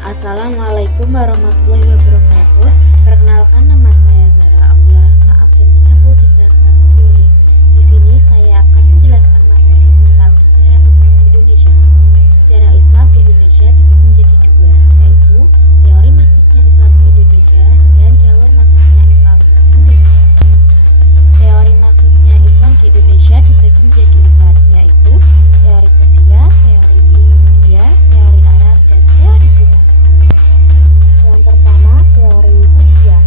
Assalamualaikum warahmatullahi wabarakatuh. Perkenalkan, nama saya Zara Abdul Rahma, absen 33 kelas 10I. Di sini saya akan menjelaskan materi tentang sejarah Islam di Indonesia. Sejarah Islam di Indonesia dibagi menjadi dua, yaitu teori masuknya Islam ke Indonesia dan jalur masuknya Islam ke Indonesia. Teori masuknya Islam di Indonesia dibagi menjadi empat, yaitu teori Persia, teori India, teori Arab, dan teori Cina. Yang pertama, teori Persia.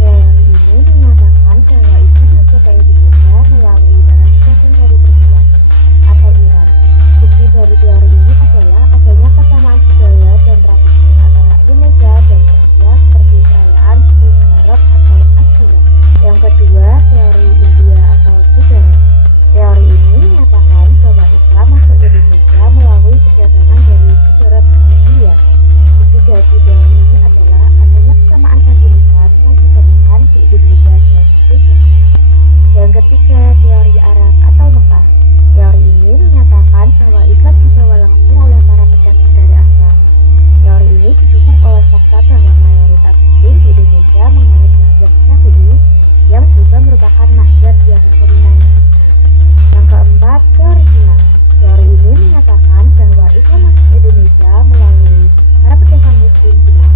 Teori ini menyatakan bahwa Islam masuk ke Indonesia melalui barat datang dari Persia atau Iran. Bukti dari teori ini adalah adanya kesamaan budaya dan tradisi antara Indonesia dan Persia seperti perayaan Idul Muharram atau Ashura. Yang kedua, teori India atau Gujarat. Teori ini menyatakan bahwa Islam masuk ke Indonesia melalui perdagangan dari Gujarat atau India. Bukti dari teori ini adalah adanya kesamaan satu lisan yang ditemukan di Indonesia dan Gujarat. Yang ketiga, teori Arab atau Mekah. Teori ini menyatakan bahwa Islam dibawa langsung oleh para pedagang dari Arab. Teori ini didukung oleh fakta bahwa mayoritas Muslim di Indonesia menganut mazhab Syafi'i yang juga merupakan mazhab yang dominan. Yang keempat, teori Cina. Teori ini menyatakan bahwa Islam masuk ke Indonesia melalui para pedagang Muslim Cina.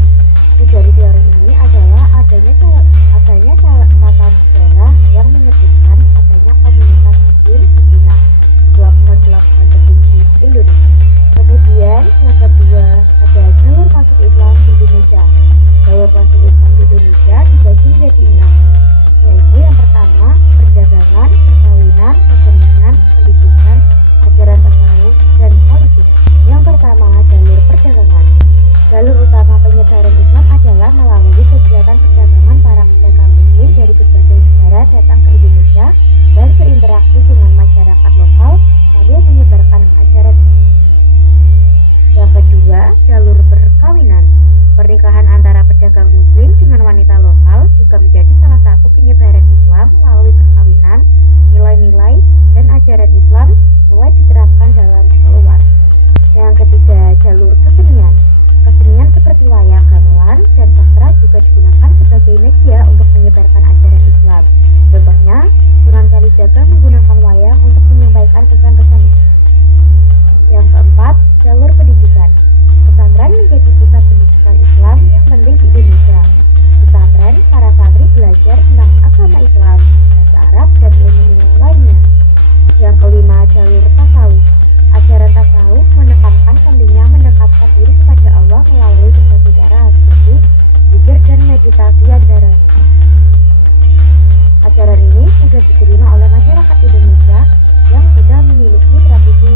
Bukti dari teori ini adalah adanya catatan sejarah yang menyebutkan adanya komunitas Muslim di Cina di pelabuhan-pelabuhan penting di Indonesia. Kemudian yang kedua, ada jalur masuk Islam di Indonesia. Jalur masuk Islam di Indonesia dibagi menjadi 6, yaitu yang pertama, perdagangan, perkawinan, kesenian, pendidikan, ajaran tasawuf, dan politik. Yang pertama, jalur perdagangan. Jalur utama penyebaran Islam adalah melalui kegiatan perdagangan para pedagang Muslim dari berbagai negara datang ke Indonesia dan berinteraksi dengan masyarakat lokal sambil menyebarkan ajaran Islam. Yang kedua, jalur perkawinan. Pernikahan antara pedagang Muslim dengan wanita lokal juga menjadi salah satu penyebaran Islam melalui perkawinan. Nilai-nilai dan ajaran Islam mulai diterapkan dalam keluarga. Yang ketiga, jalur kesenian. Kesenian seperti wayang, gamelan, dan sastra juga digunakan sebagai media untuk menyebarkan ajaran Islam. Contohnya, Sunan Kalijaga menggunakan wayang untuk menyampaikan pesan-pesan Islam. Yang keempat, jalur pendidikan. Pesantren menjadi pusat pendidikan Islam yang penting di Indonesia. Pesantren, para santri belajar tentang agama Islam, bahasa Arab, dan ilmu-ilmu lainnya. Yang kelima, jalur tasawuf. Ajaran tasawuf menekankan pentingnya mendekatkan diri kepada Allah melalui berbagai cara seperti zikir dan meditasi ajaran. Ajaran ini sudah diterima oleh masyarakat Indonesia yang sudah memiliki tradisi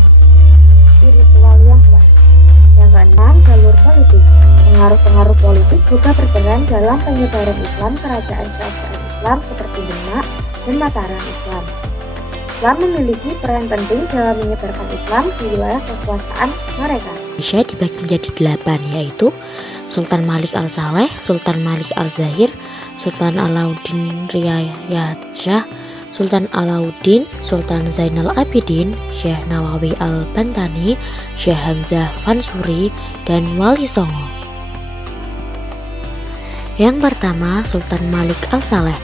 spiritual yang kuat. Yang keenam, jalur politik. Pengaruh-pengaruh politik juga berperan dalam penyebaran Islam. Kerajaan-kerajaan Islam seperti Demak dan Mataram Islam. Islam memiliki peran penting dalam menyebarkan Islam di wilayah kekuasaan mereka. Indonesia dibagi menjadi 8, yaitu Sultan Malik Al-Saleh, Sultan Malik Al-Zahir, Sultan Alauddin Riayat Shah, Sultan Alauddin, Sultan Zainal Abidin, Syekh Nawawi Al-Bantani, Syekh Hamzah Fansuri, dan Wali Songo. Yang pertama, Sultan Malik Al-Saleh,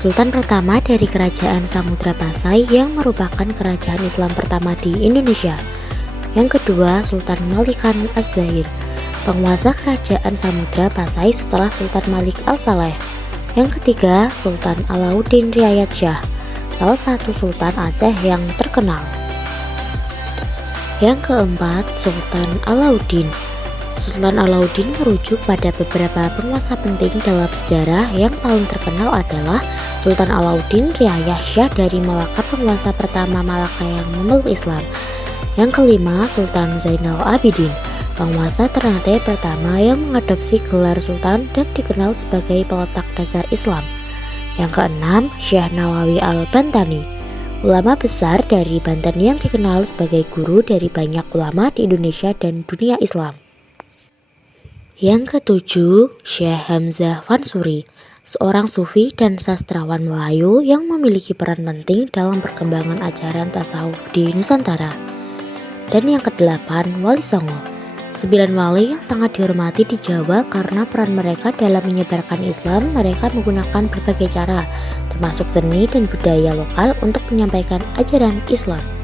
Sultan pertama dari Kerajaan Samudra Pasai yang merupakan kerajaan Islam pertama di Indonesia. Yang kedua, Sultan Malikan Az-Zahir, penguasa Kerajaan Samudra Pasai setelah Sultan Malik Al-Saleh. Yang ketiga, Sultan Alauddin Riayat Shah, salah satu Sultan Aceh yang terkenal. Yang keempat, Sultan Alauddin. Sultan Alauddin merujuk pada beberapa penguasa penting dalam sejarah. Yang paling terkenal adalah Sultan Alauddin Riayat Shah dari Malaka, penguasa pertama Malaka yang memeluk Islam. Yang kelima, Sultan Zainal Abidin, penguasa Ternate pertama yang mengadopsi gelar Sultan dan dikenal sebagai peletak dasar Islam. Yang keenam, Syekh Nawawi Al-Bantani, ulama besar dari Banten yang dikenal sebagai guru dari banyak ulama di Indonesia dan dunia Islam. Yang ketujuh, Syekh Hamzah Fansuri, seorang sufi dan sastrawan Melayu yang memiliki peran penting dalam perkembangan ajaran tasawuf di Nusantara. Dan yang kedelapan, Wali Songo, 9 wali yang sangat dihormati di Jawa karena peran mereka dalam menyebarkan Islam. Mereka menggunakan berbagai cara, termasuk seni dan budaya lokal untuk menyampaikan ajaran Islam.